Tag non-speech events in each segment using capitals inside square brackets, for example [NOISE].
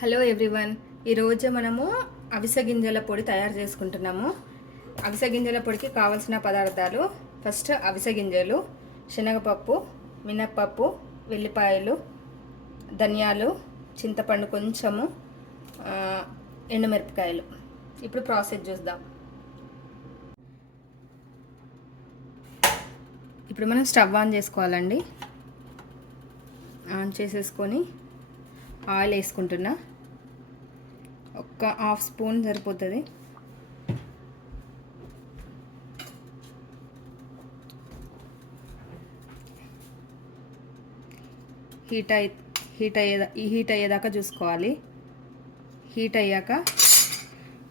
Hello everyone. ఈరోజు మనము అవిసె గింజల పొడి తయారు చేసుకుంటున్నాము. అవిసె గింజల పొడికి కావలసిన పదార్థాలు ఫస్ట్ అవిసె గింజలు శనగపప్పు మినప్పప్పు వెల్లిపాయలు ధనియాలు చింతపండు కొంచెము ఎండుమిరపకాయలు. ఇప్పుడు ప్రాసెస్ చూద్దాం. ఇప్పుడు మనం స్టవ్ ఆన్ చేసుకోవాలండి. ఆన్ చేసేసుకొని ఆయిల్ వేసుకుంటున్నా. ఒక్క హాఫ్ స్పూన్ సరిపోతుంది. హీట్ అయి హీట్ అయ్యేదా ఈ హీట్ అయ్యేదాకా చూసుకోవాలి. హీట్ అయ్యాక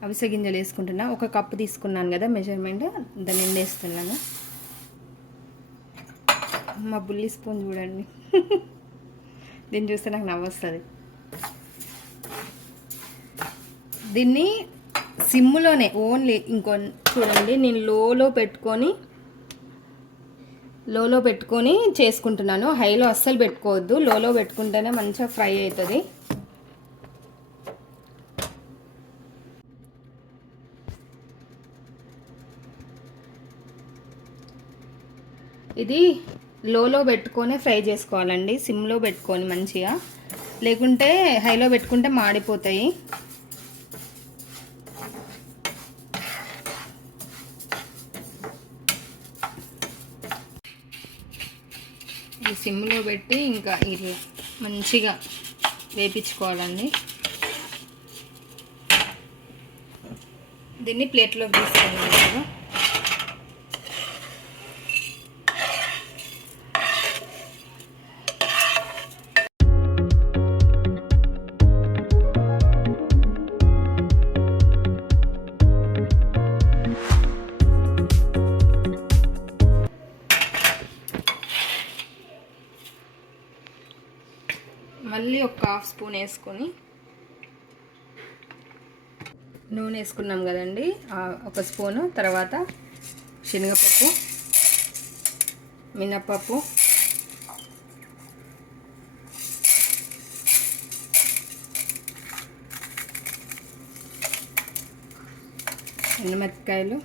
అవిసె గింజలు వేసుకుంటున్నా. ఒక కప్పు తీసుకున్నాను కదా మెజర్మెంట్ దాన్ని ఎండేస్తున్నాను. మా బుల్లి స్పూన్ చూడండి. [LAUGHS] దీన్ని చూస్తే నాకు నవ్వొస్తుంది. దీన్ని సిమ్లోనే ఓన్లీ ఇంకో చూడండి నేను లోలో పెట్టుకొని లోలో పెట్టుకొని చేసుకుంటున్నాను. హైలో అస్సలు పెట్టుకోవద్దు. లోలో పెట్టుకుంటేనే మంచిగా ఫ్రై అవుతుంది. ఇది లోలో పెట్టుకొని ఫ్రై చేసుకోవాలండి. సిమ్లో పెట్టుకొని మంచిగా. లేకుంటే హైలో పెట్టుకుంటే మాడిపోతాయి. సిమ్లో పెట్టి ఇంకా ఇలా మంచిగా వేపించుకోవాలండి. దీన్ని ప్లేట్లోకి తీసుకున్నాను కదా. హాఫ్ స్పూన్ వేసుకొని నూనె వేసుకున్నాం కదండి. ఒక స్పూను తర్వాత శనగపప్పు మినప్పప్పు ఎండుమిరపకాయలు.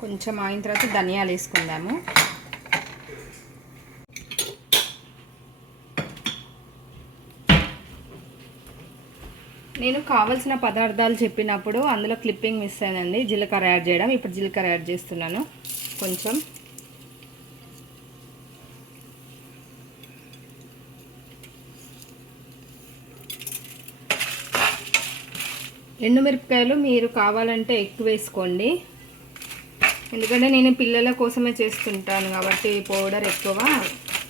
కొంచెం ఆగిన తర్వాత ధనియాలు వేసుకుందాము. నేను కావలసిన పదార్థాలు చెప్పినప్పుడు అందులో క్లిప్పింగ్ మిస్ అయిందండి. జీలకర్ర యాడ్ చేయడం. ఇప్పుడు జీలకర్ర యాడ్ చేస్తున్నాను. కొంచెం. ఎండుమిరపకాయలు మీరు కావాలంటే ఎక్కువ వేసుకోండి. ఎందుకంటే నేను పిల్లల కోసమే చేస్తుంటాను కాబట్టి పౌడర్ ఎక్కువ.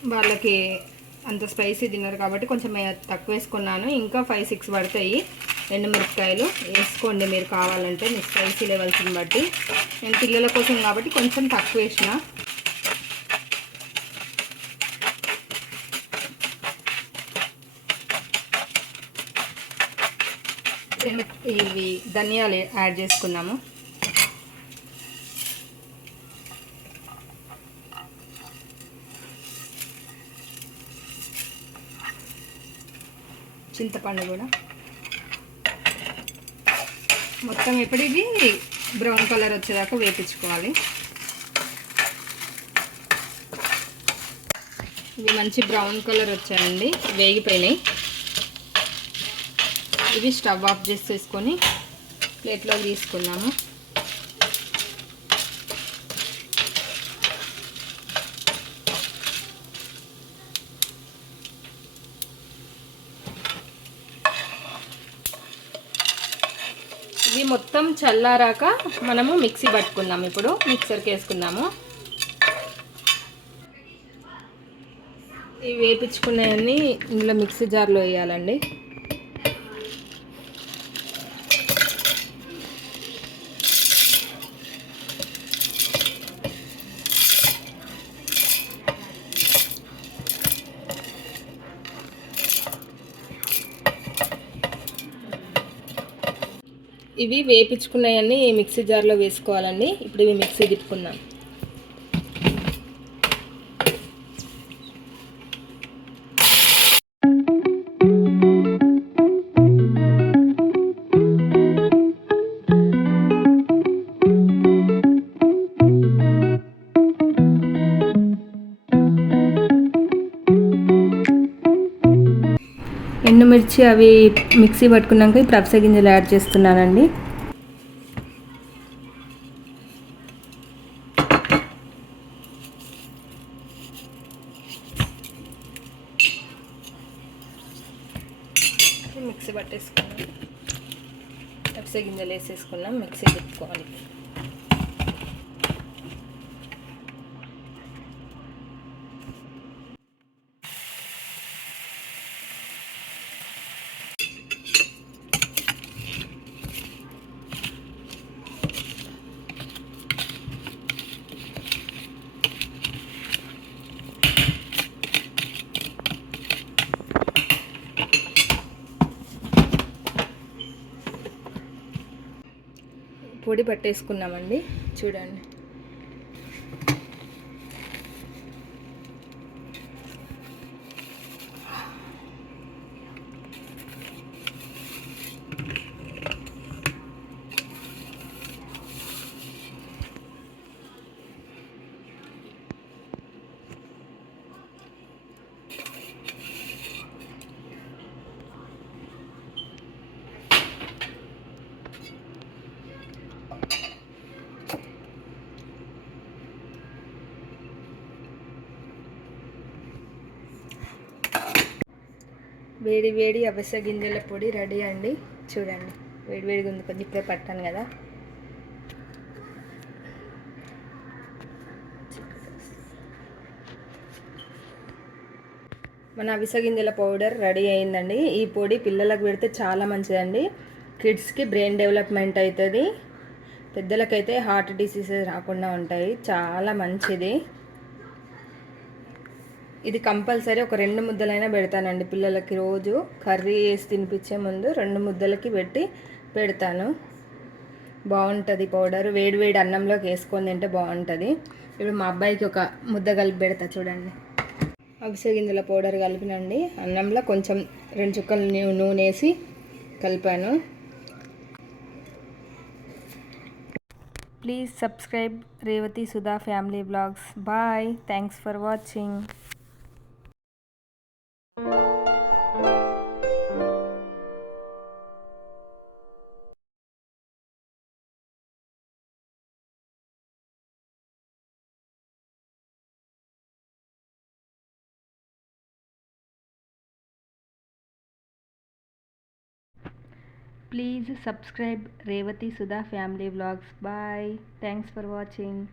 వాళ్ళకి అంత స్పైసీ తిన్నారు కాబట్టి కొంచెం తక్కువ వేసుకున్నాను. ఇంకా ఫైవ్ సిక్స్ పడతాయి. ఎండుమిరపకాయలు వేసుకోండి మీరు కావాలంటే మీ స్పైసీ లెవెల్స్ని బట్టి. నేను పిల్లల కోసం కాబట్టి కొంచెం తక్కువ వేసిన. ఇవి ధనియాలు యాడ్ చేసుకున్నాము. చింతపండు కూడా. మొత్తం ఇప్పుడు ఇవి బ్రౌన్ కలర్ వచ్చేదాకా వేపించుకోవాలి. ఇవి మంచి బ్రౌన్ కలర్ వచ్చాయండి వేగిపోయినాయి. ఇవి స్టవ్ ఆఫ్ చేసేసుకొని ప్లేట్లో తీసుకున్నాము ఇవి మొత్తం చల్లారాక మనము మిక్సీ పట్టుకుందాం. ఇప్పుడు మిక్సర్కి వేసుకుందాము. ఇవి వేపించుకునేవన్నీ ఇందులో మిక్సీ జార్లో వేయాలండి. ఇవి వేపించుకున్నవన్నీ మిక్సీ జార్లో వేసుకోవాలండి. ఇప్పుడు ఇవి మిక్సీ తిప్పుకుందాం. ఎండుమిర్చి అవి మిక్సీ పట్టుకున్నాక ఇప్పుడు అవిసె గింజలు యాడ్ చేస్తున్నానండి. మిక్సీ పట్టేసుకున్నాం. అవిసె గింజలు వేసేసుకున్నాం. మిక్సీ పెట్టుకోవాలి. పొడి పట్టేసుకున్నామండి. చూడండి. వేడి వేడి అవిసె గింజల పొడి రెడీ అండి. చూడండి వేడి వేడిగా ఉంది కొద్ది ఇప్పుడే పట్టాను కదా. మన అవిసె గింజల పౌడర్ రెడీ అయిందండి. ఈ పొడి పిల్లలకు పెడితే చాలా మంచిదండి. కిడ్స్కి బ్రెయిన్ డెవలప్మెంట్ అవుతుంది పెద్దలకైతే హార్ట్ డిసీజెస్ రాకుండా ఉంటాయి. చాలా మంచిది. ఇది కంపల్సరీ ఒక రెండు ముద్దలైనా పెడతానండి పిల్లలకి రోజు. కర్రీ వేసి తినిపించే ముందు రెండు ముద్దలకి పెట్టి పెడతాను. బాగుంటుంది పౌడర్. వేడి వేడి అన్నంలోకి వేసుకొని తింటే బాగుంటుంది. ఇప్పుడు మా అబ్బాయికి ఒక ముద్ద కలిపి పెడతా చూడండి. అవిసె గింజల పౌడర్ కలిపినండి. అన్నంలో కొంచెం రెండు చుక్కలు నూనె వేసి కలిపాను. Please subscribe Revati Sudha family blogs. Bye. Thanks for watching. Please subscribe Revati Sudha Family Vlogs. Bye. Thanks for watching.